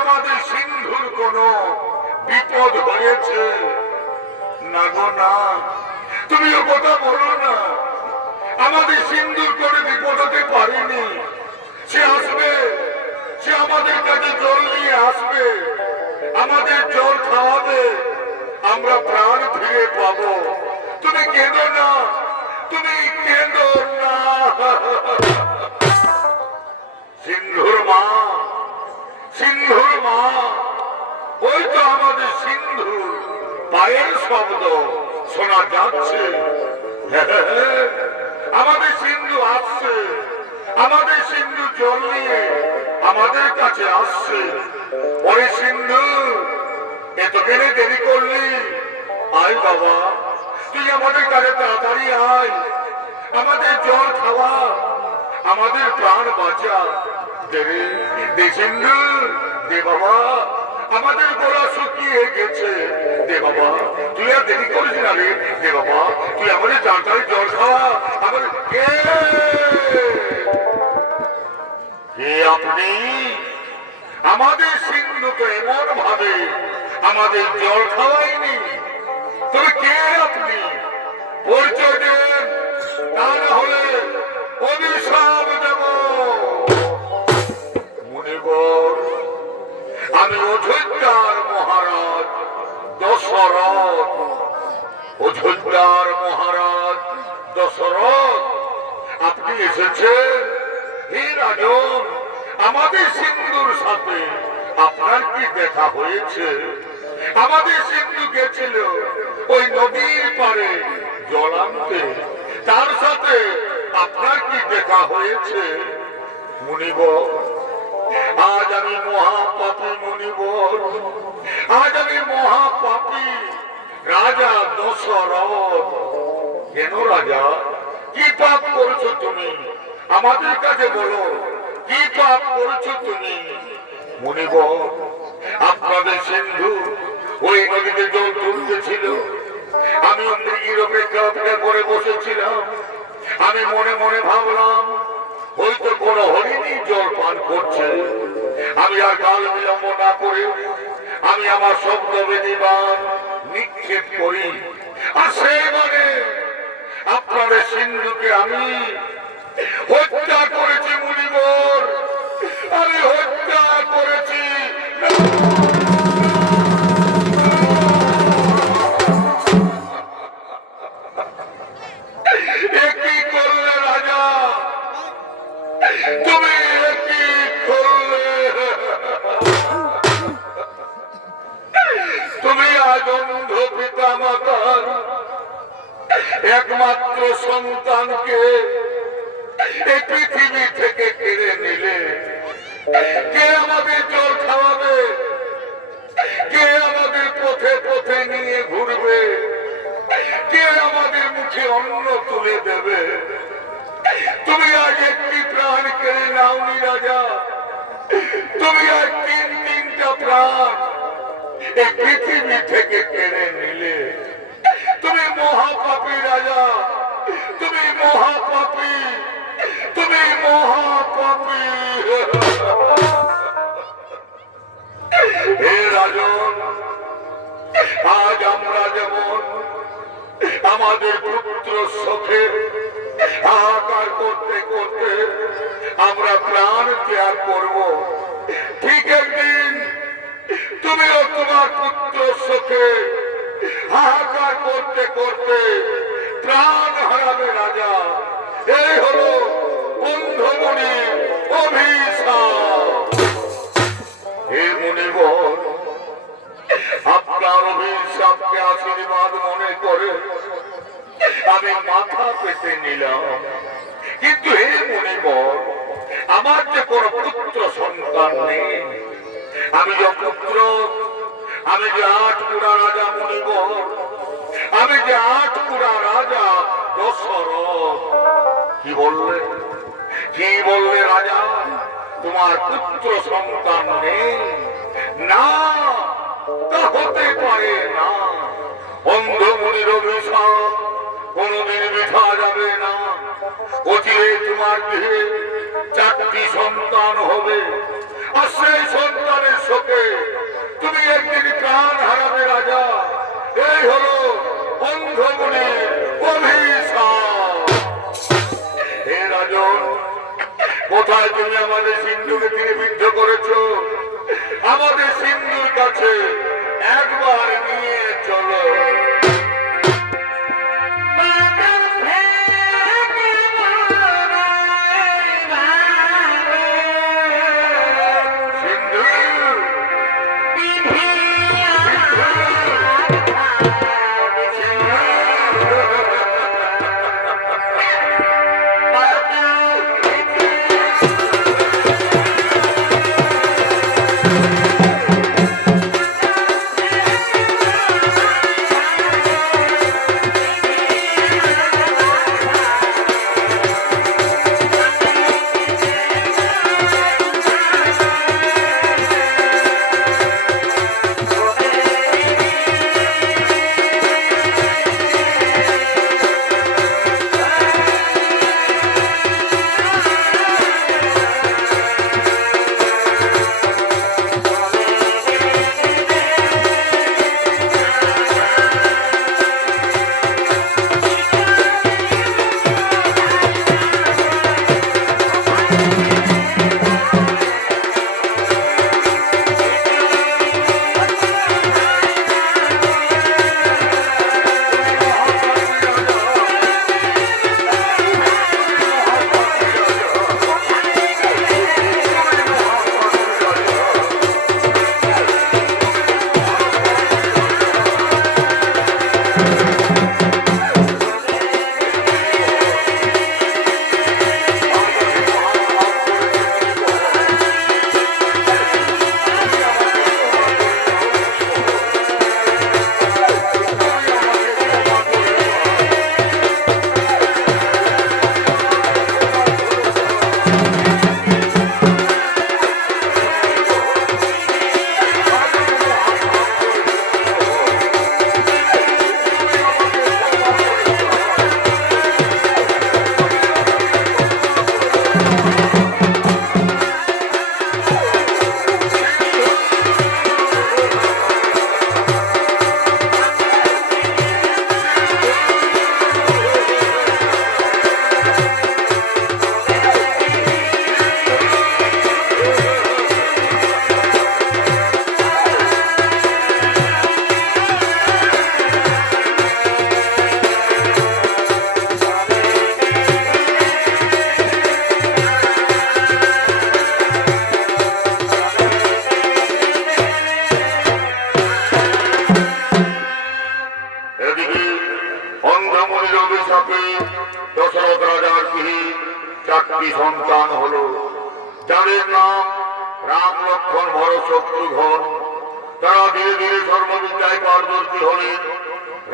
আমাদের সিন্ধুর কোনো বিপদ হয়েছে? না গো না, তুমিও কথা বলো না। আমাদের সিন্ধুর কোনো বিপদ হতে পারেনি। সে আসবে, সে আমাদের কাছে জল নিয়ে আসবে, আমাদের জল খাওয়াবে, আমরা প্রাণ ফিরে পাবো। তুমি কেঁদো না, তুমি কেঁদো না। সিন্ধুর মা, সিন্ধুর মা, ওই তো আমাদের সিন্ধু পায়ের শব্দ শোনা যাচ্ছে। আমাদের সিন্ধু আসছে, আমাদের সিন্ধু জল নিয়ে আমাদের কাছে আসছে। ওই সিন্ধু, এত কেনে দেরি করলি? আয় বাবা, তুই আমাদের কাছে তাড়াতাড়ি আয়, আমাদের জল খাওয়া, আমাদের প্রাণ বাঁচা। দেবে দে সিন্ধু, দে বাবা, আমাদের গোড়া শুকিয়ে গেছে। দে বাবা, তুই আর দেরি করিস না রে। দে বাবা, তুই আমাদের তাড়াতাড়ি জল খাওয়া। আমাদের কে আপনি? আমাদের সিন্ধু তো এমন ভাবে আমাদের জল খাওয়াইনি। তবে কে আপনি? পরিচয় দেন, তা না হলে অভিশাপ দেব। মুনিবর, আমি অযোধ্যার মহারাজ দশরথ। অযোধ্যার মহারাজ দশরথ, আপনি এসেছেন? হে রাজন, আমাদের সিন্ধুর সাথে আপনার কি দেখা হয়েছে? আমাদের সিন্ধু গেছিল ওই নদীর পারে জল আনতে, তার সাথে আপনার কি দেখা হয়েছে? মুনিবর, আজ আমি মহাপাপী। মুনিবর, আজ আমি মহাপাপী রাজা দশরথ। কেন রাজা, কি পাপ করেছো তুমি? আমাদের কাছে বলো, কি পাপ করেছো তুমি? মুনিবর, আপনাদের সিন্ধু ওই নদীতে জল তুলতেছিল, আমি মৃগীর অপেক্ষা করে বসেছিলাম। আমি মনে মনে ভাবলাম হয়তো কোনো হরিণী জল পান করছে। আমি আর কাল বিলম্ব না করে আমি আমার শব্দ বেদিবান নিক্ষেপ করি, আর সেই মানে আপনাদের সিন্ধুকে আমি হত্যা করেছি। মুনিবর, আমি হত্যা করেছি। কি করলে রাজা, তুমি কি করলে? তুমি আজ অন্ধ পিতা মাতার একমাত্র সন্তানকে এই পৃথিবী থেকে কেড়ে নিলে। কে আমাদের জল খাওয়াবে? কে আমাদের পথে পথে নিয়ে ঘুরবে? কে আমাদের মুখে অন্ন তুলে দেবে? তুমি আজ একটি প্রাণ কেড়ে নাওনি রাজা, তুমি আজ তিনটা প্রাণ এই পৃথিবী থেকে কেড়ে নিলে। তুমি মহাপাপী রাজা, তুমি মহাপাপী, তুমি মহাপাপী। হে রাজন, আজ আমরা যেমন আমাদের পুত্র শোকে হাহাকার করতে করতে আমরা প্রাণ ত্যাগ করব, ঠিক একদিন তুমিও তোমার পুত্র শোকে হাহাকার করতে করতে প্রাণ হারাবে রাজা। এই হলো অন্ধমণি অভিশাপ। হে মুনিবর, আপনার অভিশাপকে আশীর্বাদ মনে করে আমি মাথা পেতে নিলাম। কিন্তু হে মুনিবর, আমার যে কোনো পুত্র সন্তান নেই। আমি যে পুত্র, আমি যে আটকুড়া রাজা। মুনিবর, আমি যে আটকুড়া রাজা দশরথ। কি বললে, কি বললে রাজা? তোমার পুত্র সন্তান নেই? না, তা হতে পারে না। অন্ধমুনির অভিশাপ কোনদিন বৃথা যাবে না। অচিরে তোমার গৃহে 4টি সন্তান হবে, আর সেই সন্তানের আমাদের সিন্ধুর কাছে একবার নিয়ে চলো। দশরথ রাজার গৃহে 4টি সন্তান হলো, যাদের নাম রাম, লক্ষ্মণ, ভরত, শত্রুঘ্ন। তারা ধীরে ধীরে সর্ববিদ্যায় পারদর্শী হলেন।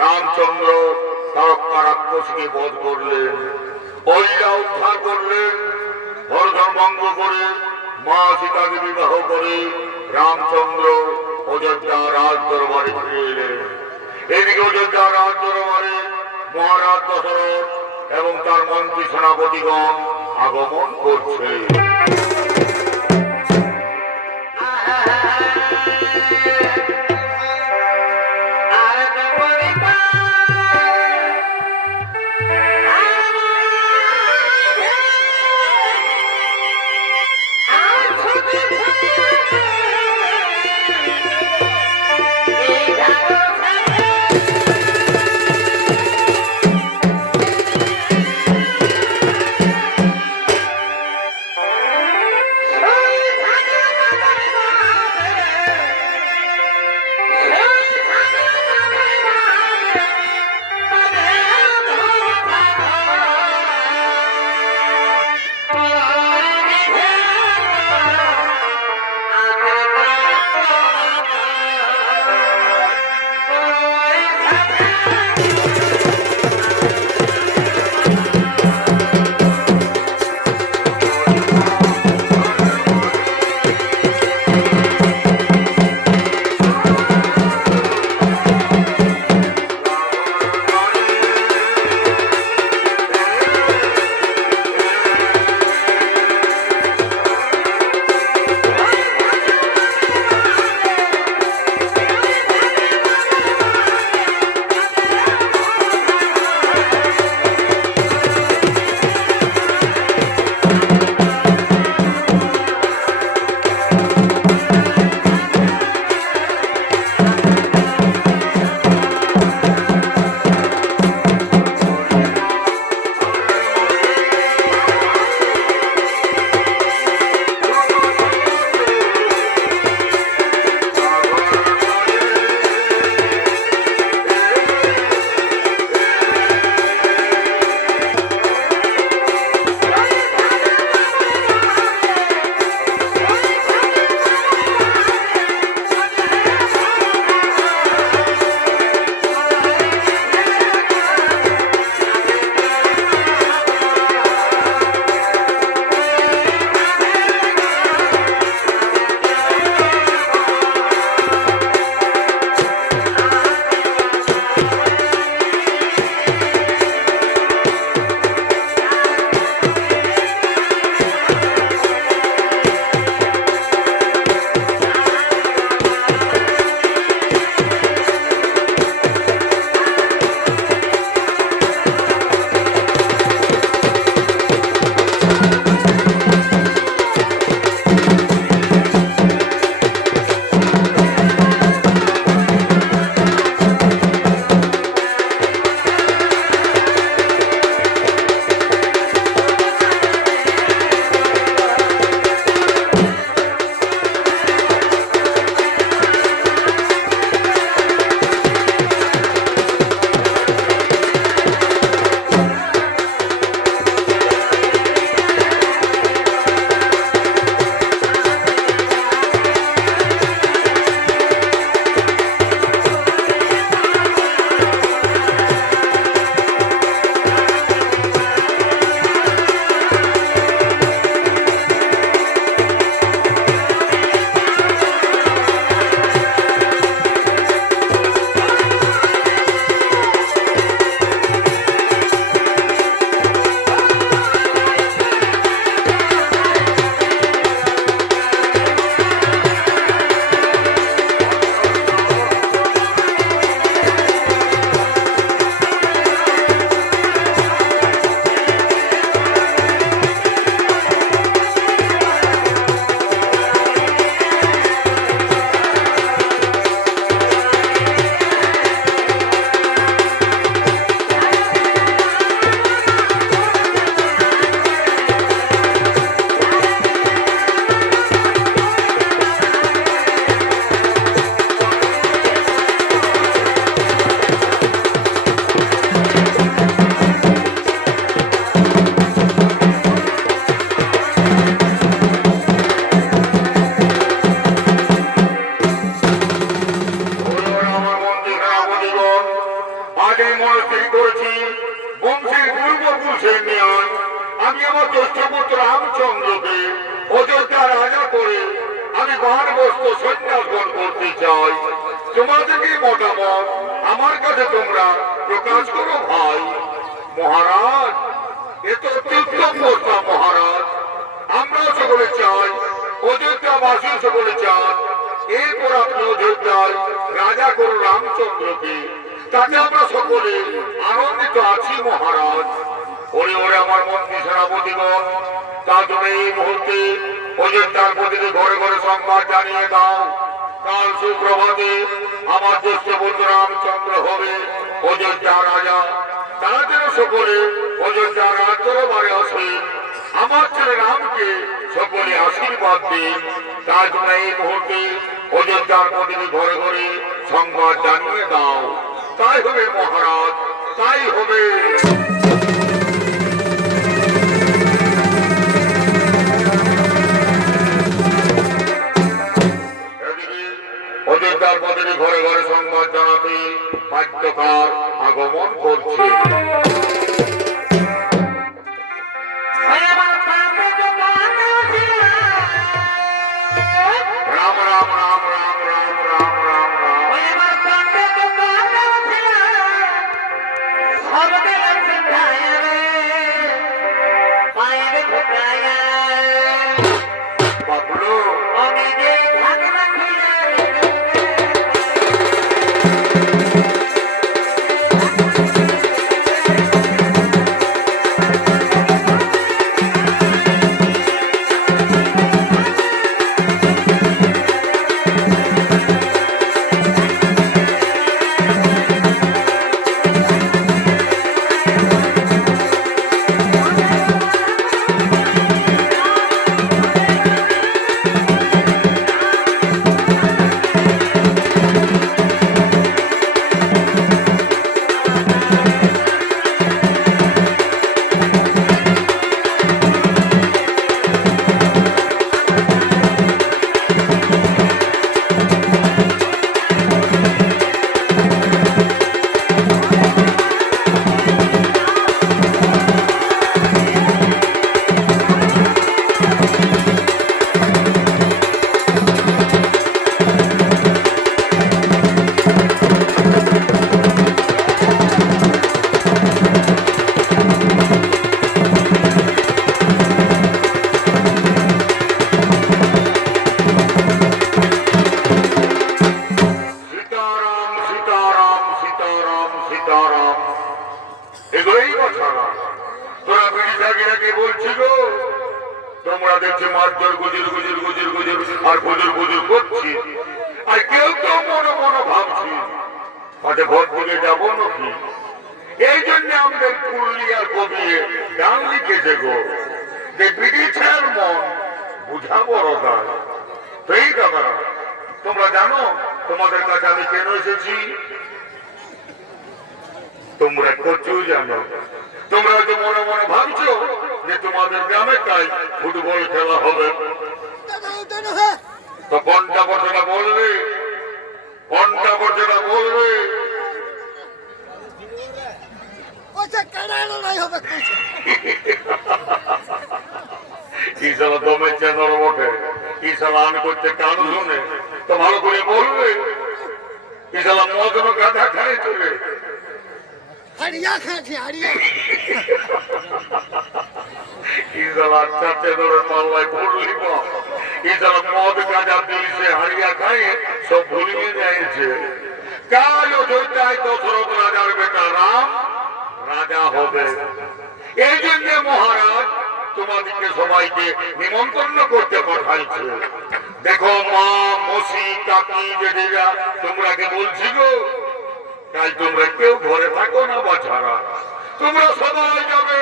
রামচন্দ্র তারকা রাক্ষসীকে বধ করলেন, অহিলা উদ্ধার করলেন, ধর্ম ভঙ্গ করে মা সীতাকে বিবাহ করে রামচন্দ্র অযোধ্যা রাজ দরবারে ফিরে এলেন। এদিকে অযোধ্যা রাজ দরবারে মহারাজ দশরথ এবং তার মন্ত্রী সেনাপতিগণ আগমন করছে। জ্যেষ্ঠপুত্র রামচন্দ্রকে অযোধ্যা রাজা করে আমি বানবস্ত সন্ন্যাস গ্রহণ করতে চাই। তোমাদের কি মতামত আমার কাছে তোমরা প্রকাশ করো ভাই। মহারাজ, এ তো অত্যুত্তম প্রস্তাব মহারাজ। আমরা সকলে চাই, অযোধ্যাবাসী সকলে চান, এরপর আপনি অযোধ্যায় রাজা করুন রামচন্দ্রকে। তাতে আমরা সকলে আনন্দিত আছি মহারাজ। ওরে ওরে আমার মন্ত্রী সেনাপতিগণ, তার জন্য এই মুহূর্তে অযোধ্যার প্রতিটি ঘরে ঘরে সংবাদ জানিয়ে দাও, কাল সুপ্রভাতে আমার জ্যেষ্ঠ পুত্র রামচন্দ্র হবে অযোধ্যা রাজা। তারা যেন সকলে অযোধ্যা রাজ দরবারে আসে, আমার ছেলে রামকে সকলে আশীর্বাদ দিন। তার জন্য এই মুহূর্তে অযোধ্যার প্রতিটি ঘরে ঘরে সংবাদ জানিয়ে দাও। তাই হবে মহারাজ, তাই হবে। অযোধ্যার প্রতিটি ঘরে ঘরে সংবাদ জানাতে পাঠ্যকার আগমন করছে। রাম রাম রাম রাম রাম রাম রাম রাম। বাবলু, তোমরা দেখছি মারধর গুজর গুজর গুজর গুজর আর গুজর গুজর করছি, আর কেউ কেউ মনে মনে ভাবছি মাঝে ভোট দিকে যাবো নাকি। এই জন্য আমাদের পুরুলিয়ার কবি গান লিখেছে গো, যে ব্রিটিশের মন বুঝা বড় গান। তো এই দাদা, তোমরা জানো তোমাদের কাছে আমি কেন এসেছি? তোমরা কচু জানো। তোমরা হয়তো মনে মনে ভাবছো যে তোমাদের গ্রামে তাই ফুটবল খেলা হবে। তো কোনটা কথাটা বলবে? কোনটা কথাটা বলবে? ইসালা দমে চেনার ওঠে, ইসালা আন করতে কান শুনে, তো ভালো করে বলবে। ইসালা মদন গাধা খাই চলে হারিয়া খাচ্ছে, হারিয়া ইসালা চারটে ধরে পাল্লায় পড়লি বা ইসালা মদ গাঁজা দিয়েছে, হারিয়া খাইয়ে সব ভুলিয়ে যাইছে। কাল অযোধ্যায় দশরথ রাজার বেটা রাম রাজা হবে। এই জন্য মহারাজ তোমাদেরকে সবাইকে নিমন্ত্রণ করতে পাঠাইছে। দেখো মা, মসি, কাকি, জেঠিরা, তোমরাকে বলছি গো, তাই তোমরা কেউ ঘরে থাকো না বাছারা, তোমরা সবাই যাবে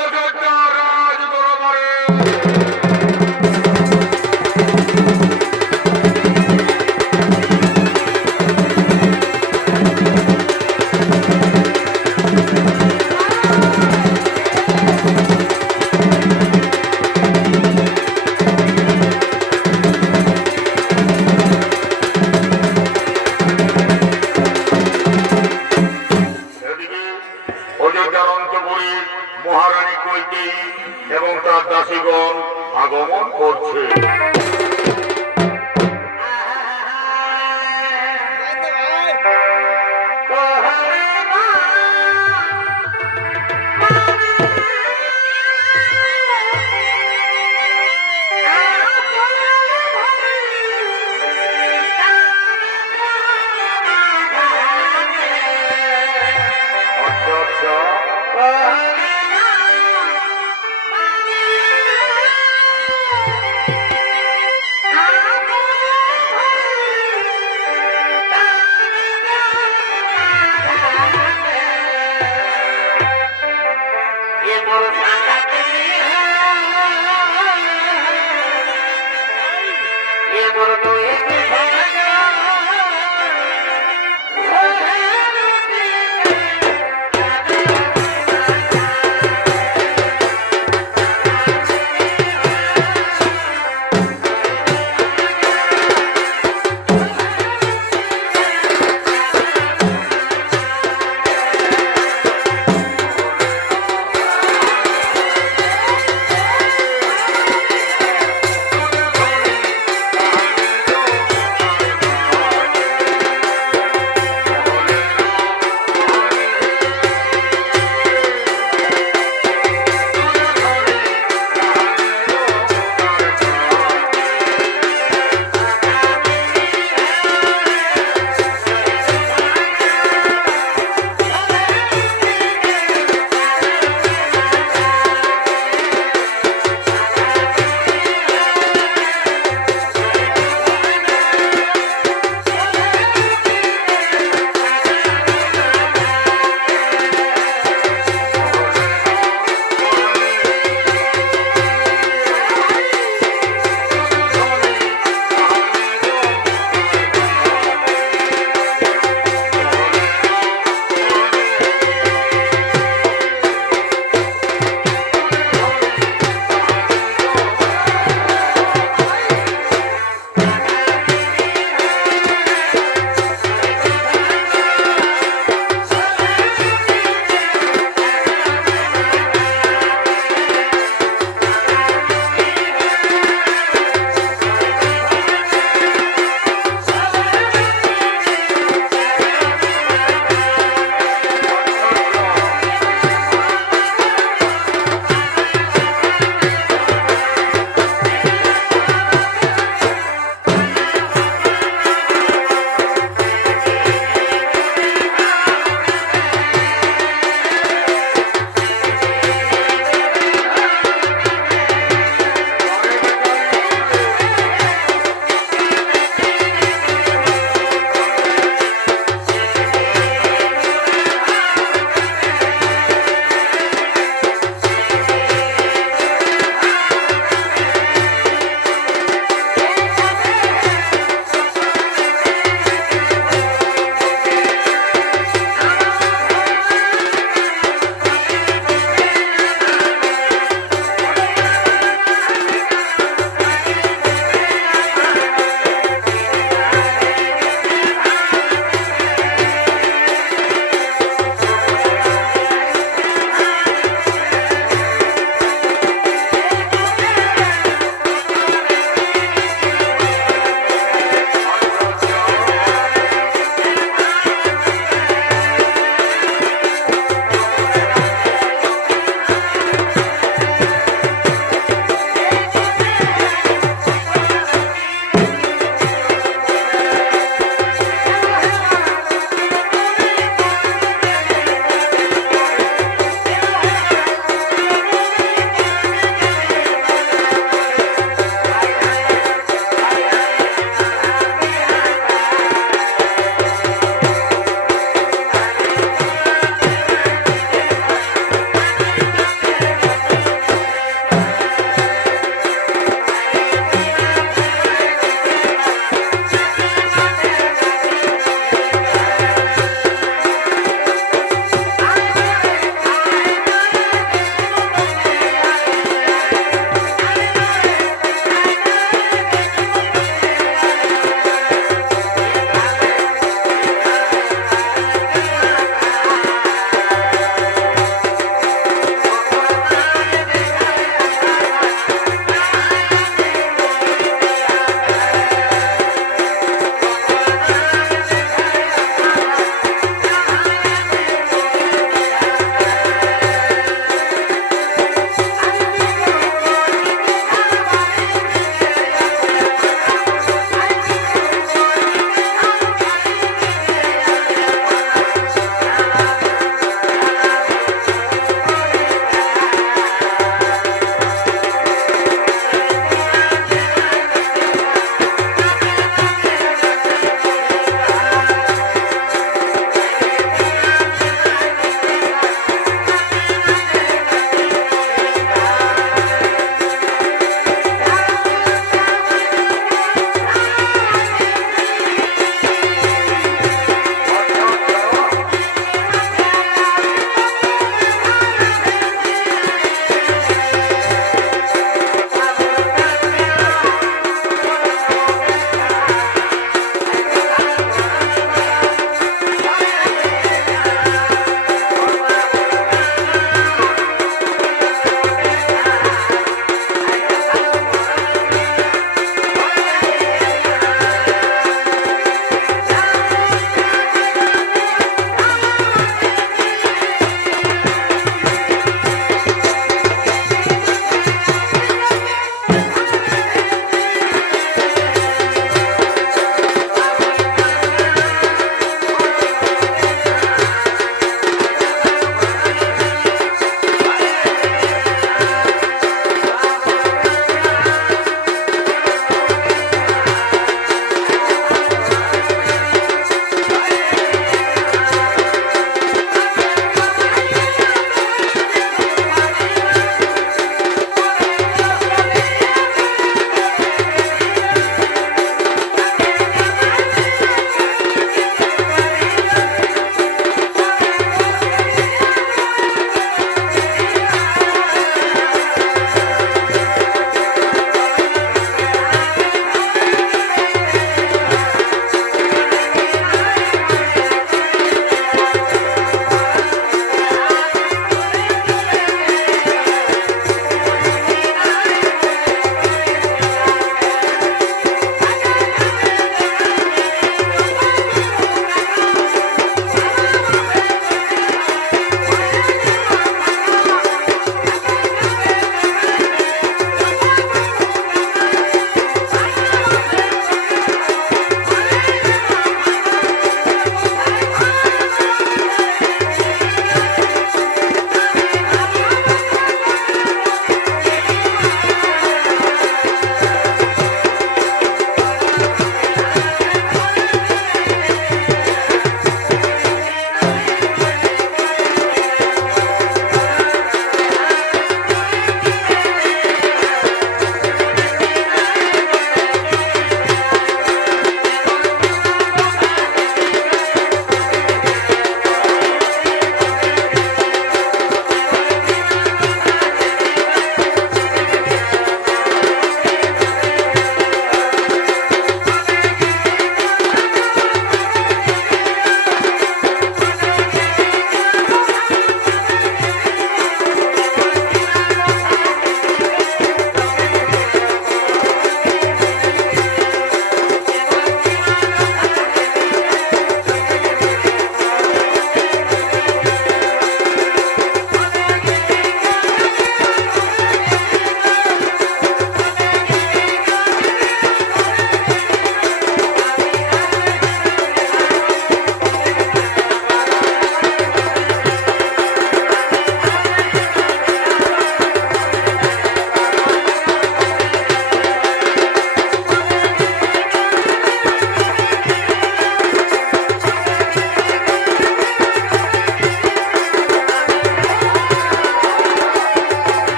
অযোধ্যা রাজ দরবারে। মহারানী কইকেয়ী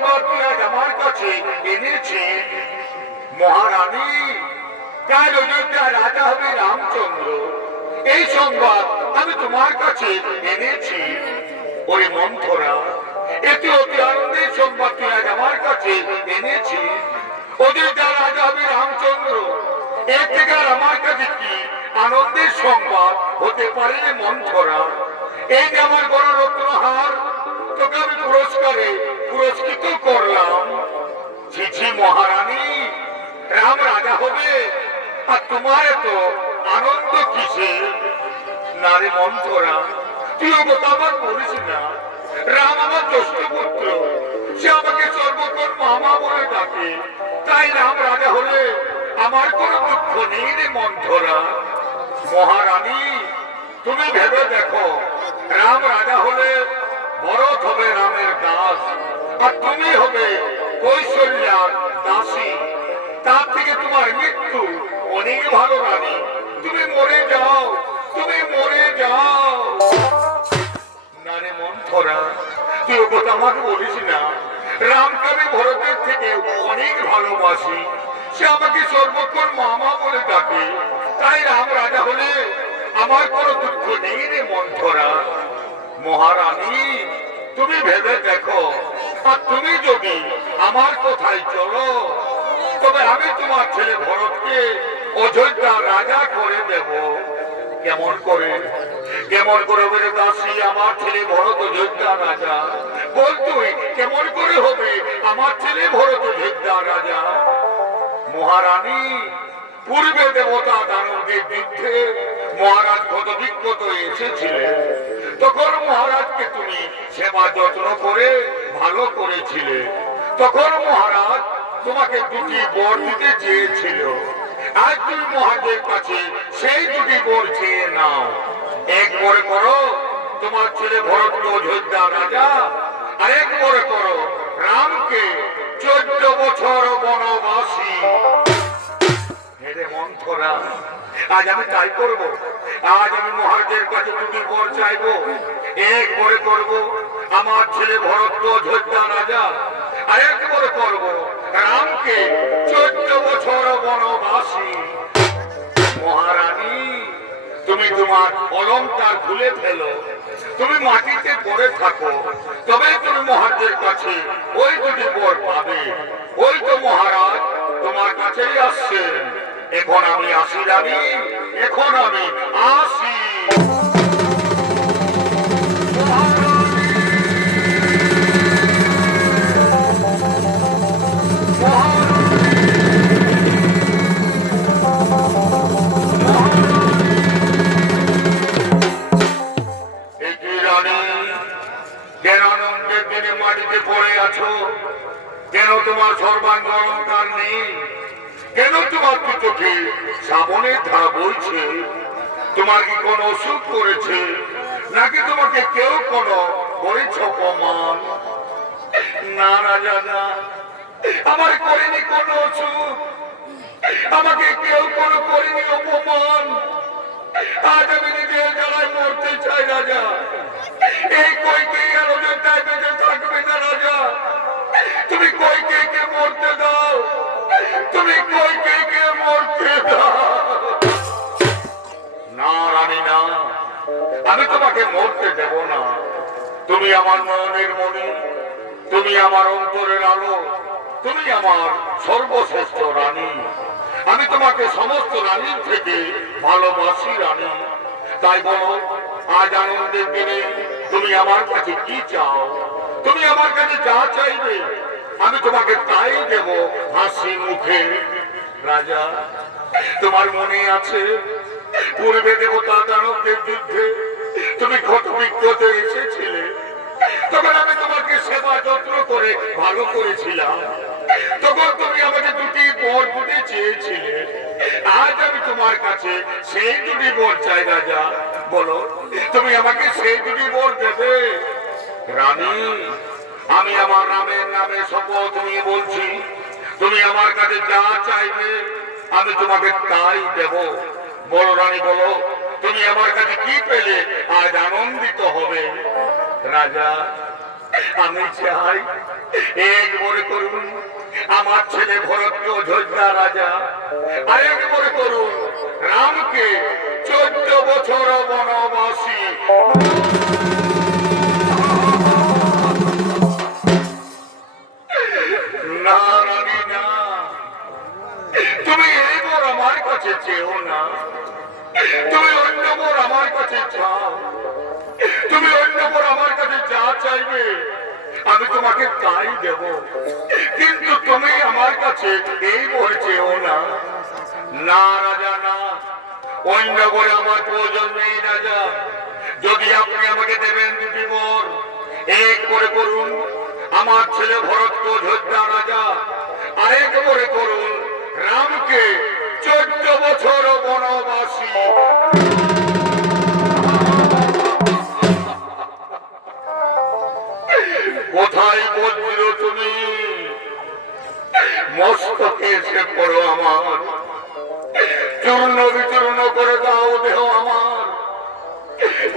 সংবাদ তুই আজ আমার কাছে এনেছি মহারানী, কাল অযোধ্যার রাজা হবে রামচন্দ্র, এই সংবাদ আমি তোমার কাছে এনেছি। ওরে মন্থরা, এটি অতি আনন্দের সংবাদ তুই আজ আমার কাছে এনেছি। অযোধ্যার রাজা হবে রামচন্দ্র, এর থেকে আর আমার কাছে কি আনন্দের সংবাদ হতে পারে রে মন্থরা? এই যে আমার গণরত্নহার, তোকে আমি পুরস্কারে পুরস্কৃত করলাম। ছি মহারানী, রাম রাজা হবে আর তোমার এত আনন্দ কিসে? নারী মন্থরা, তুই ও কথা আমার বলিস না। রাম আমার জ্যেষ্ঠ পুত্র, সে আমাকে সর্বক্ষণ মামা বলে ডাকে, তাই রাম রাজা হলে আমার কোনো দুঃখ নেই রে মন্থরা। মহারানী, তুমি ভেবে দেখো, রাম রাজা হলে ভরত হবে রামের দাস, আর তুমি হবে কৌশল্যার দাসী। তার থেকে তোমার মৃত্যু অনেক ভালো রানী। তুমি মরে যাও, তুমি মরে যাও। নারে মন্থরা, তুই ও কথা আমাকে বলিস না। রামকে আমি ভরতের থেকে অনেক ভালোবাসি, সে আমাকে সর্বক্ষণ মামা বলে ডাকে, তাই রাম রাজা হলে আমার কোনো দুঃখ নেই রে মন্থরা। মহারানী, তুমি ভেবে দেখো, আর তুমি যদি আমার কথায় চলো, তবে আমি তোমার ছেলে ভরতকে অযোধ্যা রাজা করে দেব। কেমন করে, কেমন করে হবে দাসী আমার ছেলে ভরত অযোধ্যা রাজা? বল তুই, কেমন করে হবে আমার ছেলে ভরত অযোধ্যা রাজা? মহারানী, পূর্বে দেবতা দানবদের যুদ্ধে মহারাজ কত বিক্ষত এসেছিলেন, তখন মহারাজকে তুমি সেবা যত্ন করে ভালো করেছিলে। তখন মহারাজ তোমাকে দুটি বর দিতে চেয়েছিল। আজ তুমি মহারাজের কাছে সেই দুটি বর চেয়ে নাও। এক বরে করো তোমার ছেলে ভরতকে অযোধ্যা রাজা, আর এক বরে করো রামকে 14 বছর বনবাসী। হেরে মন্থরা, আজ আমি তাই করবো। আজ আমি মহারাজের কাছে দুটি বর চাইবো। এক বরে করবো আমার ছেলে ভরতকে অযোধ্যা রাজা, আর এক বরে করবো রামকে 14 বছর বনবাসী। মহারানী, তুমি তোমার অলংকার খুলে ফেলো, তুমি মাটিতে পড়ে থাকো, তবে তুমি মহারাজের কাছে ওই দুটি বর পাবে। ওই তো মহারাজ তোমার কাছেই আসছেন। এখন আমি আসি রানী, এখন আমি আসি। কেন তোমার সর্বাঙ্গ অলঙ্কার নেই? কেন তোমার চোখে শ্রাবণের ধারা বইছে? তোমার কি কোনো অসুখ করেছে, নাকি তোমাকে কেউ কোনো করেছে অপমান? না রাজা না, আমার করেনি কোনো অসুখ, আমাকে কেউ কোনো করেনি অপমান। আজ আমি নিজের জ্বালায় মরতে চাই রাজা। এই কইকেই আর অযোধ্যায় বেঁচে থাকবে না রাজা। তুমি কইকেইকে মরতে দাও, তুমি কইকেইকে মরতে দাও। না রানী না, আমি তোমাকে মরতে দেব না। তুমি আমার নয়নের মণি, তুমি আমার অন্তরের আলো, তুমি আমার সর্বশ্রেষ্ঠ রানী। আমি তোমাকে সমস্ত রানীর থেকে ভালোবাসি রানী। তাই বলো, আজ আনন্দের দিনে তুমি আমার কাছে কি চাও? তুমি আমার কাছে যা চাইবে আমি তোমাকে তাই দেব হাসি মুখে। রাজা, তোমার মনে আছে পূর্বে দেবতা দানবদের যুদ্ধে তুমি ক্ষত বিক্ষত এসেছিলে? তখন আমি তোমাকে সেবা যত্ন করে ভালো করেছিলাম। তখন তুমি আমাকে দুটি বর দিতে চেয়েছিলে। আজ আমি তোমার কাছে সেই দুটি বর চাই রাজা। বলো, তুমি আমাকে সেই দুটি বর দেবে? রানী, আমি আমার রামের নামে শপথ নিয়ে বলছি, তুমি আমার কাছে যা চাইবে আমি তোমাকে তাই দেব। বলো রানী, বলো তুমি আমার কাছে কি পেলে আজ আনন্দিত হবে? রাজা, আমি চাই একবারে করুন আমার ছেলে ভরতকে অযোধ্যা রাজা, আর একবারে করুন রামকে 14 বছর বনবাসী। না রানী না, তুমি এইবার আমার কাছে চেও না, তুমি অন্যবার আমার কাছে চাও, তুমি অন্যবার আমার কাছে যা চাইবে আমি তোমাকে তাই দেব, কিন্তু তুমি আমার কাছে এই বলছেও না। না রাজা না, অন্য করে আমার প্রয়োজন নেই রাজা, যদি আপনি আমাকে দেবেন 2টি বর, এক করে করুন আমার ছেলে ভরতকে অযোধ্যা রাজা, আরেক করে করুন রামকে 14 বছর বনবাসী। কোথায় বলছিল তুমি? মস্তকে এসে পড়ো আমার, চূর্ণ বিচূর্ণ করে দাও দেহ আমার।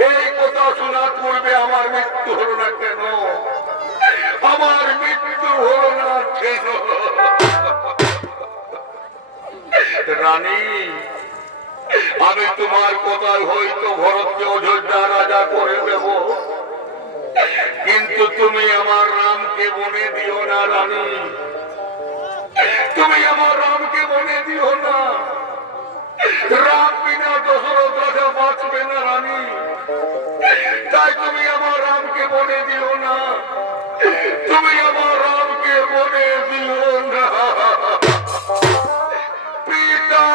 এই কথা শোনার পূর্বে আমার মৃত্যু হলো না কেন? আমার মৃত্যু হলো না কেন? রানী, আমি তোমার কথায় হয়তো ভরতকে অযোধ্যা রাজা করে দেব, কিন্তু তুমি আমার রামকে বনে দিও না রানী, তুমি আমার রামকে বনে দিও না। রাম বিনা দশরথ রাজা বাঁচবে না রানী, তাই তুমি আমার রামকে বনে দিও না, তুমি আমার রামকে বনে দিও না। পিতা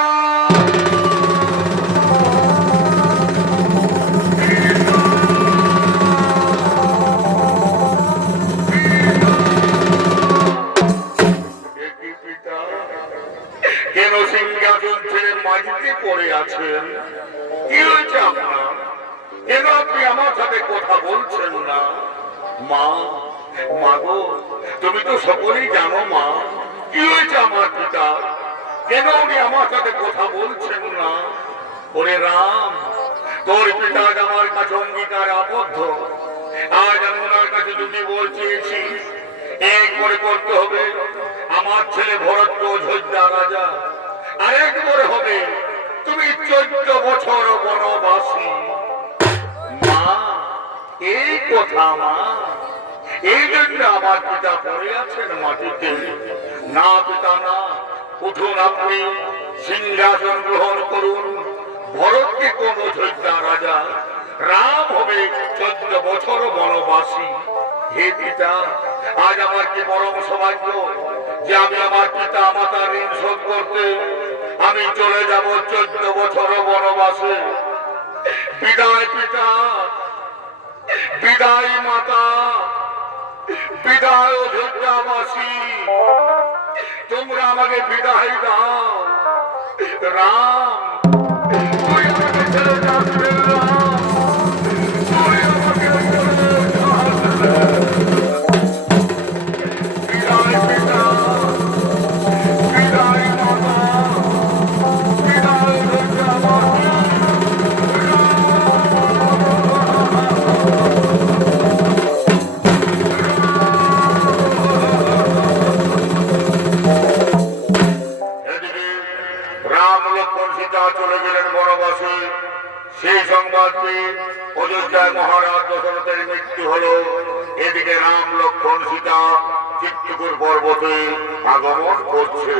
কেন সিংহাসন ছেড়ে মাটিতে পড়ে আছেন? কি হয়েছে আপনার? কেন আপনি আমার সাথে কথা বলছেন না? মা, মাগো, তুমি তো সকলেই জানো মা, কি হয়েছে আমার পিতা? কেন উনি আমার সাথে কথা বলছেন না? ওরে রাম, তোর পিতা আমার কাছে অঙ্গীকার আবদ্ধ, আজ আমি ওনার কাছে 2টি বর চেয়েছি, এক করে করতে হবে আমার ছেলে ভরতকে অযোধ্যা রাজা, আরেক করে হবে তুমি 14 বছর বনবাসী। মা, এই কথা মা, এই জন্য আমার পিতা পড়ে আছেন মাটিতে। না পিতা না, উঠুন আপনি সিংহাসন গ্রহণ করুন, ভরতকে কোন অযোধ্যা রাজা, রাম হবে 14 বছর বনবাসী। হে পিতা, আজ আমার কি পরম সৌভাগ্য যে আমি আমার পিতা মাতার ঋণ শোধ করতে আমি চলে যাব 14 বছর বনবাসে। বিদায় পিতা, বিদায় মাতা, বিদায় অযোধ্যাবাসী, তোমরা আমাকে বিদায় দাও। রাম, তুই আমাকে ছেড়ে যাচ্ছিস রাম, তুই আমাকে ছেড়ে যাচ্ছিস। বিদায় পিতা, বিদায় মাতা, বিদায় অযোধ্যাবাসী। রাম লক্ষ্মণ সীতা চলে গেলেন বনবাসে। সেই সংবাদ পেয়ে অযোধ্যায় মহারাজ দশরথের মৃত্যু হলো। এদিকে রাম লক্ষ্মণ সীতা চিত্রকূট পর্বতে আগমন করছে।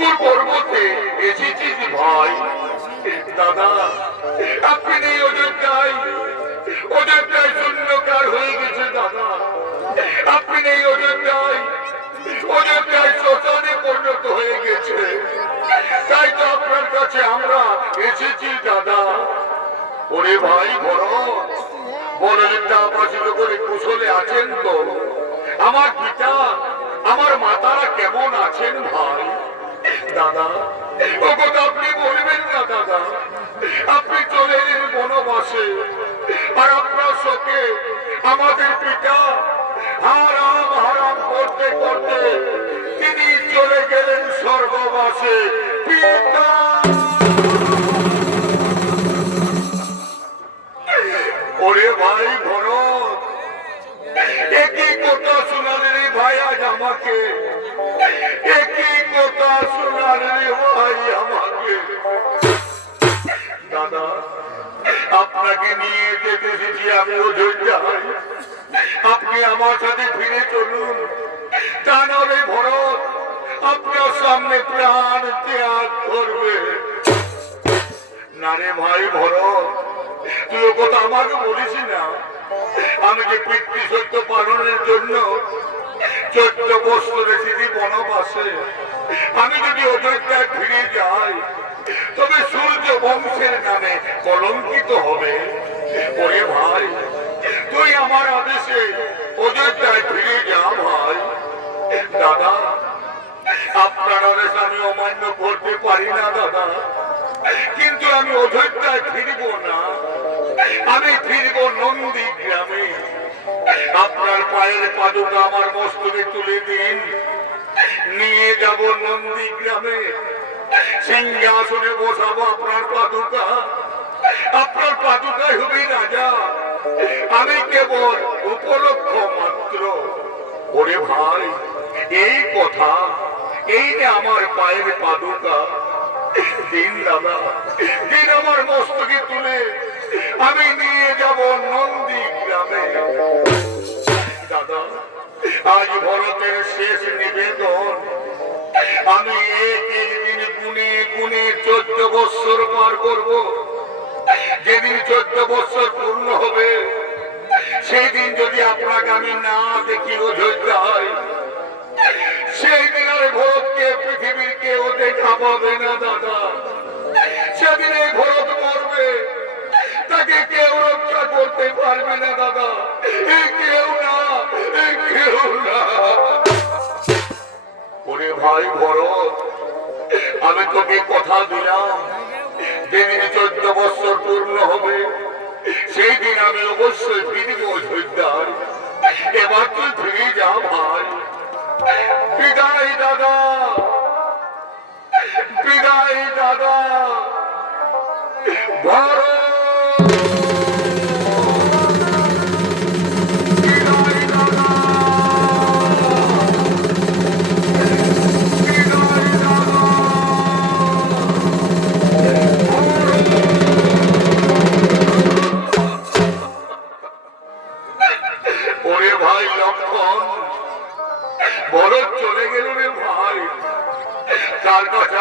পুকুর পর্বতে এসেছিস ভাই। দাদা আপনি নেই অযোধ্যায়, অযোধ্যায় শূন্যকার হয়ে গেছে দাদা। আপনি নেই অযোধ্যায়, অযোধ্যায় শ্মশানে পরিণত হয়ে গেছে। তাই তো আপনার কাছে আমরা এসেছি দাদা। ওরে ভাই ভরত, বনযোদ্ধাবাসী করে কুশলে আছেন তো? আমার পিতা আমার মাতারা কেমন আছেন ভাই? দাদা ও কথা আপনি বলবেন না দাদা। আপনি চলে এলেন বনবাসে, আর আপনার শোকে আমাদের পিতা হারাম হারাম করতে করতে তিনি চলে গেলেন স্বর্গবাসে। পিতা ওরে ভাই ভরত, একই কথা শোনালেন ভাই আজ আমাকে, একই কথা শোনালেন ভাই আমাকে। দাদা আপনাকে নিয়ে যেতে এসেছি আমি অযোধ্যায়, আপনি আমার সাথে ফিরে চলুন। তা নাহলে ভরত আপনার সামনে প্রাণ ত্যাগ করবে। না রে ভাই ভরত, তুই ও কথা আমাকে বলিস না। আমি যে পিতৃ সত্য পালনের জন্য 14 বছর এসেছি বনবাসে, আমি যদি অযোধ্যায় ফিরে যাই তবে সূর্য বংশের নামে কলঙ্কিত হবে। ওরে ভাই তুই আমার আদেশে অযোধ্যায় ফিরে যা ভাই। দাদা আপনার আদেশ আমি অমান্য করতে পারি না দাদা, কিন্তু আমি অযোধ্যায় ফিরব না, আমি ফিরব নন্দী গ্রামে। আপনার পায়ের পাদুকা আমার মস্তকে তুলে দিন, নিয়ে যাব নন্দী গ্রামে। সিংহাসনে বসাবো আপনার পাদুকা, আপনার পাদুকাই হবে রাজা, আমি কেবল উপলক্ষ মাত্র। ওরে ভাই এই কথা, এই যে আমার পায়ের পাদুকা, দিন দাদা দিন আমার মস্তকে তুলে আমি নিয়ে যাব নন্দী গ্রামে। দাদা আজ ভরতের শেষ নিবেদন, আমি এক দিন গুনে গুনে 14 বৎসর পার করব। যেদিন 14 বৎসর পূর্ণ হবে সেই দিন যদি আপনাকে আমি না দেখি অযোধ্যায়, সেই দিন আর ভরতকে পৃথিবীর কেউ দেখা পাবে না দাদা। সেদিন এই ভরত মরবে, তাকে কেউ রক্ষা করতে পারবে না দাদা, কেউ না, কেউ না। ওরে ভাই ভরত, আমি তোকে কথা দিলাম যেদিন 14 বৎসর পূর্ণ হবে সেই দিন আমি অবশ্যই ফিরব অযোধ্যায়। এবার তুই ফিরে যা ভাই। বিদায় দাদা, বিদায় দাদা। ভরত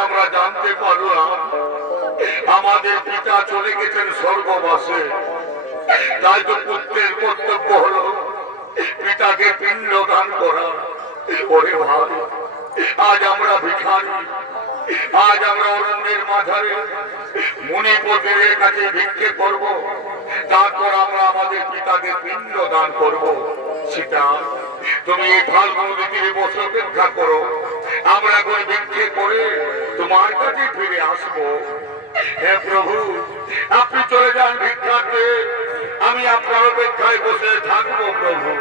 আমরা জানতে পারলাম আমাদের পিতা চলে গেছেন স্বর্গবাসে। তাই তো পুত্রের কর্তব্য হলো পিতাকে পিণ্ড দান করা। ওরে ভাই আজ আমরা ভিখারি, আজ আমরা অরণ্যের মাঝারে মুনিপতির কাছে ভিক্ষে করব, তারপর আমরা আমাদের পিতাকে পিণ্ড দান করব। সেটা তুমি এই ফাল্গুন ঋতুতে বসে অপেক্ষা করো, আমরা এখন ভিক্ষে করে তোমার কাছে ফিরে আসবো। হে প্রভু আপনি চলে যান ভিক্ষাতে, আমি আপনার অপেক্ষায় বসে থাকবো প্রভু।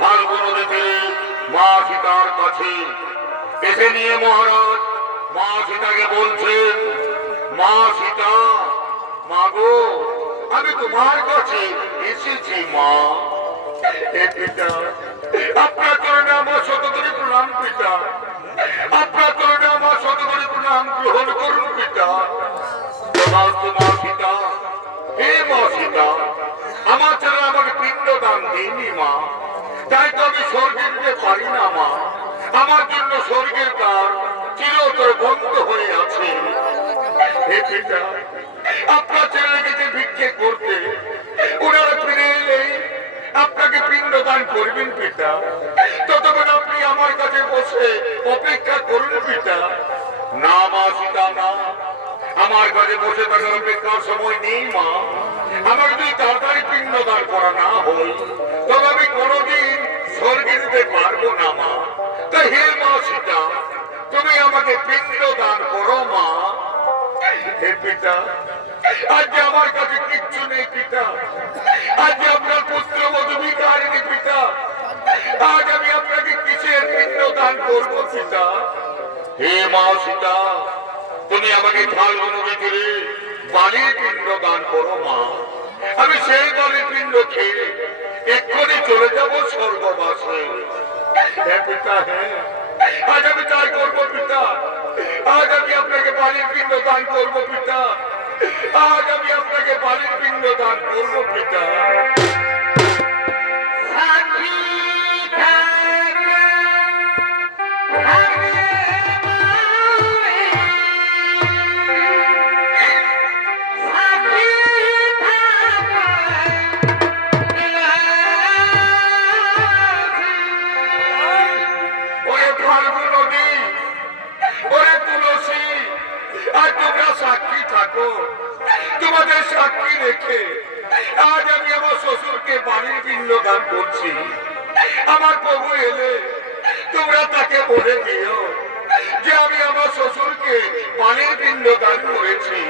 ফাল্গুন নদীতে মা সীতার কাছে এসে নিয়ে মহারাজ মা সীতাকে বলছেন, মা সীতা, মা গো, আমি তোমার কাছে এসেছি মা। হে পিতা, আপনার চরণে আমার শতকরি প্রণাম পিতা, আপনার চরণে আমার শতকরি প্রণাম গ্রহণ করুন পিতা। মা সীতা, হে মা সীতা, আমার ছেলে আমাকে পিণ্ডদান দিইনি মা, তাই তো আমি স্বর্গে যেতে পারি না মা। আমার জন্য স্বর্গের দ্বার চিরতরে বন্ধ হয়ে আছে। হে পিতা, আপনার ছেলে গেছে ভিক্ষে করতে, ওনারা ফিরে এলে আপনাকে পিণ্ডদান করবেন পিতা। ততক্ষণ আপনি আমার কাছে বসে অপেক্ষা করুন পিতা। না মা সীতা, না, আমার কাছে বসে থাকার অপেক্ষার সময় নেই মা। আমার যদি তাড়াতাড়ি পিণ্ডদান করা না হয় তবে আমি কোনোদিন স্বর্গে যেতে পারবো না মা। তাই হে মা সীতা, তুমি আমাকে পিণ্ডদান করো মা। হে পিতা, আজ আমার কাছে কিচ্ছু নেই পিতা, আজ আপনার পুত্র মধুমিতা আরেনি পিতা, আজ আমি আপনাকে কিসের পিণ্ডদান করবো পিতা? হে মা সীতা, তুমি আমাকে ফাল্গুন নদীতে বালির পিণ্ড দান করো মা। আমি সেই বালির পিণ্ড খেয়ে এক্ষুনি চলে যাব স্বর্গবাসে। হ্যাঁ পিতা, হ্যাঁ, আজ আমি তাই করবো পিতা। আজ আমি আপনাকে বালির পিণ্ড দান করবো পিতা, আজ আমি আপনাকে বালির পিণ্ড দান করবো পিতা। সাক্ষী থাকো, তোমাদের সাক্ষী রেখে আজ আমি আমার শ্বশুরকে বাড়ির পিণ্ড দান করছি। আমার প্রভু এলে তোমরা তাকে বলে দিও যে আমি আমার শ্বশুরকে বাড়ির পিণ্ড দান করেছি।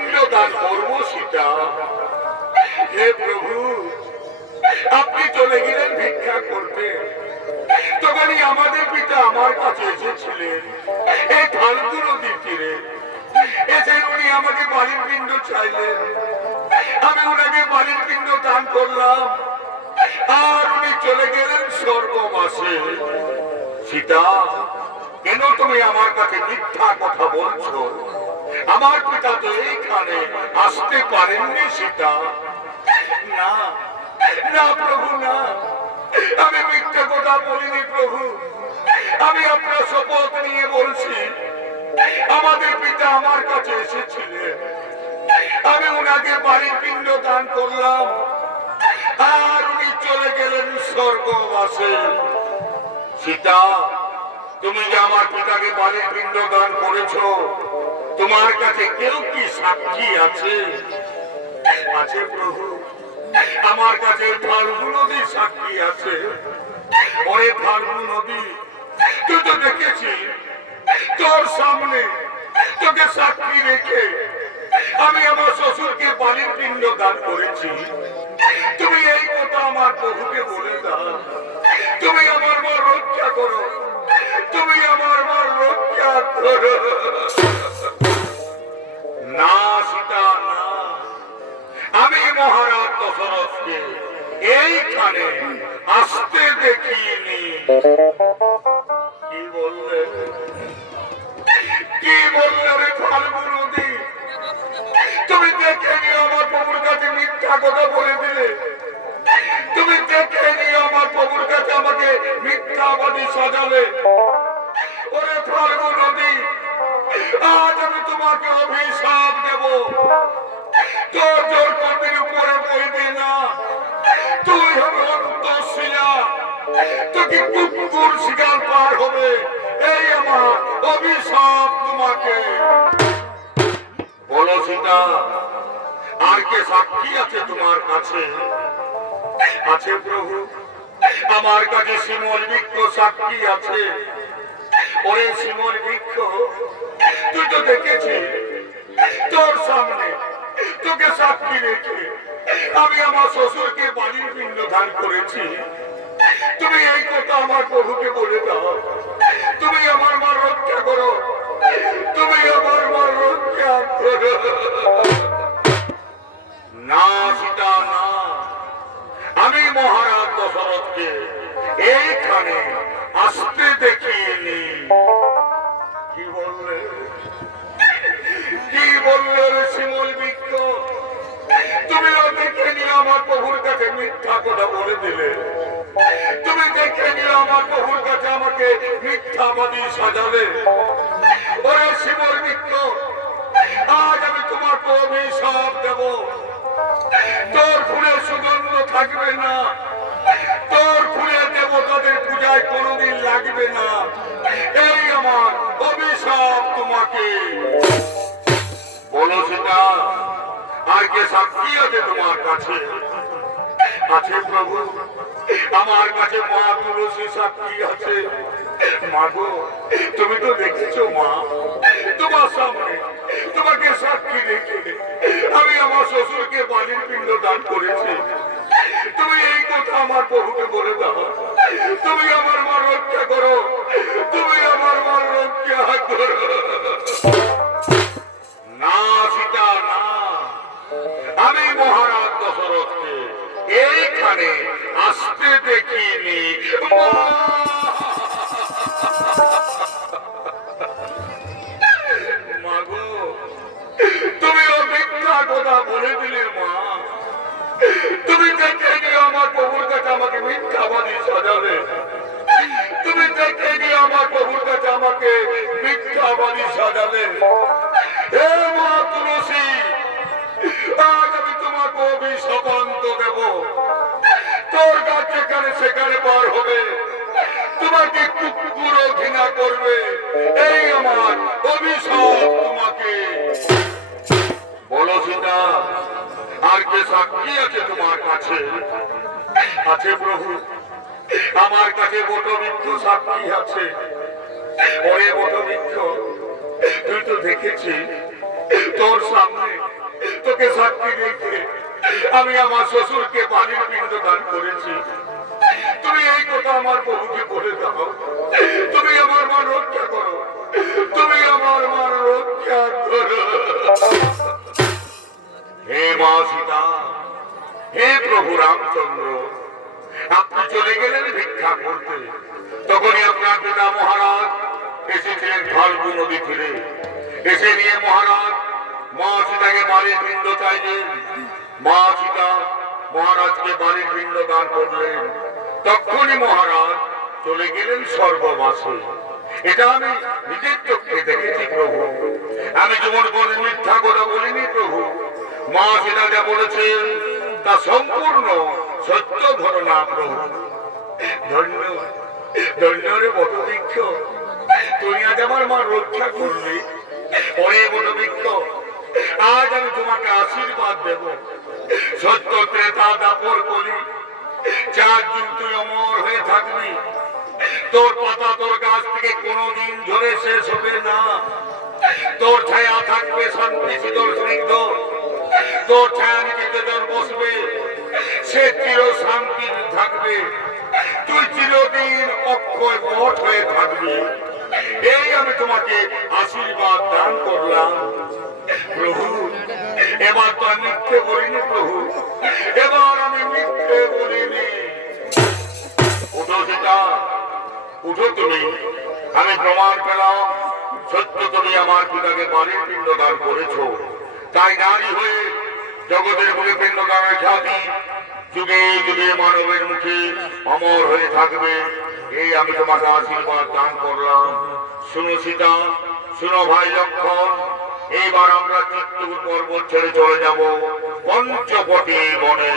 পিণ্ড দান করবো সীতা। হে প্রভু, আপনি চলে গেলেন ভিক্ষা করতে, তখনই আমাদের পিতা আমার কাছে এসেছিলেন এই ফাল্গু নদীর তীরে। এসে উনি আমাকে বাড়ির পিণ্ড চাইলেন, আমি ওনাকে বাড়ির পিণ্ড দান করলাম, আর উনি চলে গেলেন স্বর্গবাসে। সীতা, কেন তুমি আমার কাছে মিথ্যা কথা বলছো? আমার পিতা তো এইখানে আসতে পারেননি সীতা। না না প্রভু, না, আমি মিথ্যা কথা বলিনি প্রভু। আমি আপনার শপথ নিয়ে বলছি, আমাদের পিতা আমার কাছে এসেছিলেন, আমি ওনাকে বাড়ির পিণ্ড দান করলাম, আর উনি চলে গেলেন স্বর্গবাসে। সীতা, তুমি যে আমার পিতাকে বাড়ির পিণ্ড দান করেছো, তোমার কাছে কেউ কি সাক্ষী আছে? আছে প্রভু, আমার কাছে ফাল্গু নদীর সাক্ষী আছে। ওরে ফাল্গু নদী, তুই তো দেখেছি, তোর সামনে তোকে সাক্ষী রেখে আমি আমার শ্বশুরকে বাড়ির পিণ্ড দান করেছি। তুমি এই কথা আমার প্রভুকে বলে দাও, তুমি আমার মা রক্ষা করো, তুমি আমার মা রক্ষা করো। না সীতা, না, আমি মহারাজ দশরথকে এইখানে আসতে দেখিনি। কি বললে, কি বললে রে ফাল্গু নদী? তুমি দেখে নিয়ে আমার প্রভুর কাছে মিথ্যা কথা বলে দিলে। তুমি দেখে নিয়ে আমার প্রভুর কাছে আমাকে মিথ্যাবাদী সাজালে। ওরে ফাল্গু নদী, আজ আমি তোমাকে অভিশাপ দেব। তোর জোর কোনদিন উপরে বইবে না, তুই হবে অন্তঃশিলা, তোকে কুকুর শিকার পার হবে, এই আমার অভিশাপ তোমাকে। বলো সীতা, আর কে সাক্ষী আছে তোমার কাছে? আছে প্রভু, আমার কাছে শিমল বৃক্ষ সাক্ষী আছে। ওরে শিমল বৃক্ষ, তুই তো দেখেছিস, তোর সামনে তোকে সাক্ষী রেখে আমি আমার শ্বশুরকে বাড়ির পিণ্ড দান করেছি। তুমি এই কথা আমার প্রভুকে বলে দাও, তুমি আমার মা রক্ষা করো, তুমি আমার মা রক্ষা করো। না সীতা, না, আমি মহারাজ দশরথকে এইখানে আসতে দেখিনি। কি বললে, কি বললে শিমল বৃক্ষ? তুমিও দেখে নিয়ে আমার প্রভুর কাছে মিথ্যা কথা বলে দিলে। তুমি দেখে নিয়ে আমার প্রভুর কাছে আমাকে মিথ্যাবাদী সাজালে। ওরে শিমল বৃক্ষ, আজ আমি তোমাকে অভিশাপ দেব। তোর ফুলের সুগন্ধ থাকবে না, তোর ফুলের দেবতাদের পূজায় কোনোদিন লাগবে না, এই আমার অভিশাপ তোমাকে। বলো সীতা, আর কে সাক্ষী আছে তোমার কাছে? আছে প্রভু, আমার কাছে মা তুলসী সাক্ষী আছে। মা গো, তুমি তো দেখেছো মা, তোমার সামনে তোমাকে সাক্ষী রেখে আমি আমার শ্বশুরকে বাড়ির পিণ্ড দান করেছি। তুমি এই কথা আমার প্রভুকে বলে দাও, তুমি আমার মা রক্ষা করো, তুমি আমার মা রক্ষা করো। না সীতা, না, আমি মহারাজ দশরথকে এইখানে আসতে দেখিনি। মাগো, তুমিও মিথ্যা কথা বলে দিলে মা। তুমি দেখে গিয়ে আমার প্রভুর কাছে আমাকে মিথ্যাবাদী সাজালে। তুমি দেখে গিয়ে আমার প্রভুর কাছে আমাকে মিথ্যাবাদী সাজালে। হে মা তুলসী, আজ আমি তোমাকে অভিশাপান্ত দেব। তোর গাছ যেখানে সেখানে বার হবে, তোমাকে কুকুরও ঘৃণা করবে, এই আমার অভিশাপ তোমাকে। বলো সীতা, আর কে সাক্ষী আছে তোমার কাছে? আছে প্রভু, আমার কাছে বটবৃক্ষ সাক্ষী আছে। ওরে বটবৃক্ষ, তুই তো দেখেছিস, তোর সামনে সত্যকে সাক্ষী রেখে আমি আমার শ্বশুরকে বাড়ির পিণ্ড দান করেছি। তুমি এই কথা আমার বহুকে বলে দাও, তুমি আমার মান রক্ষা করো, তুমি আমার মান রক্ষা করো। হে মা সীতা, হে প্রভু রামচন্দ্র, আপনি চলে গেলেন ভিক্ষা করতে, তখনই আপনার পিতা মহারাজ এসেছিলেন ফাল্গু নদী তীরে। এসে নিয়ে মহারাজ মা সীতাকে বাড়ির পিণ্ড চাইলেন। মা সীতা মহারাজকে বাড়ির পিণ্ড দান করলেন। তখনই মহারাজ চলে গেলেন স্বর্গবাসে। এটা আমি নিজের চোখে দেখেছি প্রভু, আমি যেমন বলে মিথ্যা কথা বলিনি প্রভু। মা সীতা যা বলেছেন তা সম্পূর্ণ সত্য ঘটনা প্রভু। ধন্য ধন্য রে বটবৃক্ষ, তুই আজ আমার মা রক্ষা করলি। ওরে বটবৃক্ষ, আজ আমি তোমাকে আশীর্বাদ দেব। সত্য ত্রেতা দাপর কলি 4 যুগ তুই অমর হয়ে থাকবি। তোর পাতা তোর গাছ থেকে কোনোদিন ঝরে শেষ হবে না। তোর ছায়া থাকবে শান্তি শীতল স্নিগ্ধ। তোর ছায়া নিচে যেজন বসবে সে চির শান্তি থাকবে। তুই চিরদিন অক্ষয় বট হয়ে থাকবি। এই আমি তোমাকে আশীর্বাদ দান করলাম প্রভু। এবার তো আমি মিথ্যে বলিনি প্রভু, এবার আমি মিথ্যে বলিনি। উঠো সীতা, উঠো তুমি। আমি প্রমাণ পেলাম সত্য তুমি আমার পিতাকে বাড়ির পিণ্ড দান করেছো। তাই নারী হয়ে জগতের মুখে পিণ্ড দানের খ্যাতি যুগে যুগে মানবের মুখে অমর হয়ে থাকবে। এই আমি তোমাকে আশীর্বাদ দান করলাম। শুনো সীতা, শুনো ভাই লক্ষণ, এইবার আমরা চিত্তূর পর্বত ছেড়ে চলে যাব পঞ্চবটী বনে।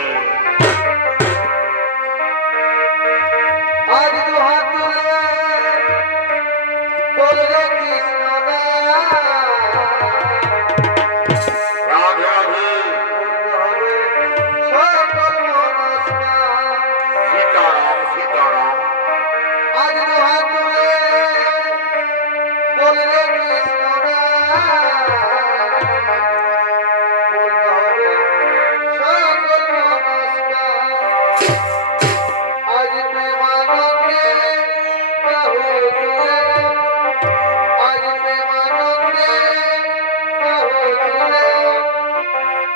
আজ দুহাত তুলে বললে কৃষ্ণ রাধে রাধে, সকল মনস্কার। সীতারাম সীতারাম। আজ দুহাত তুলে বললে কৃষ্ণ সকল মনস্কার। আজ প্রেমানন্দে বাহু জুড়ে, আজ প্রেমানন্দে বাহু জুড়ে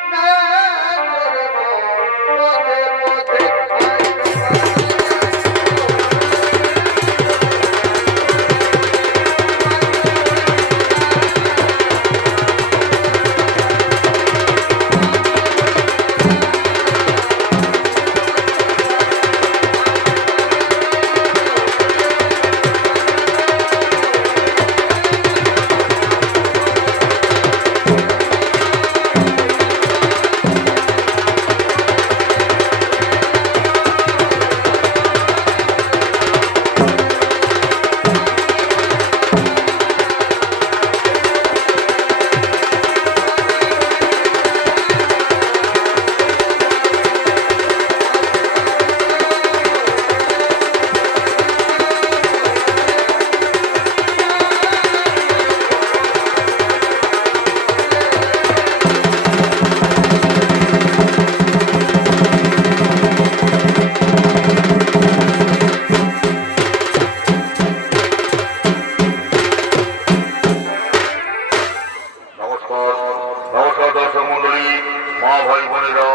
নাচ রে মন পথে পথে। নমস্কার, নমস্কার দর্শক মন্ডলী, মা ভাই বোনেরা।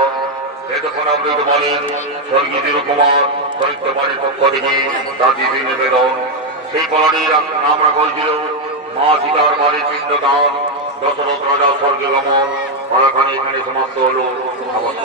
এতক্ষণ আপনি তো বলেন স্বর্গীয় কুমার সাহিত্য বাড়ির পক্ষ থেকে তার দিদি নিবেদন। সেই কলাটির আমরা বলছিল মা সীতার বাড়ির পিণ্ড দান, দশরথ রাজা স্বর্গে গমন। কলাখানি এখানে সমাপ্ত হলো। নমস্কার।